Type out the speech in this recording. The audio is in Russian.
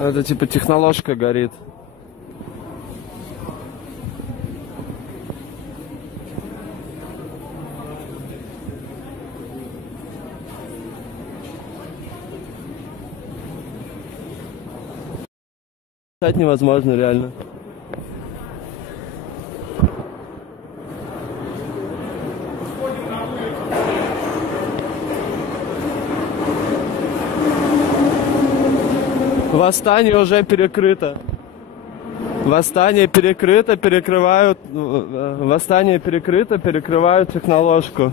Это типа техноложка горит. Писать невозможно, реально. Восстание уже перекрыто. Восстание перекрыто, перекрывают. Восстание перекрыто, перекрывают техноложку.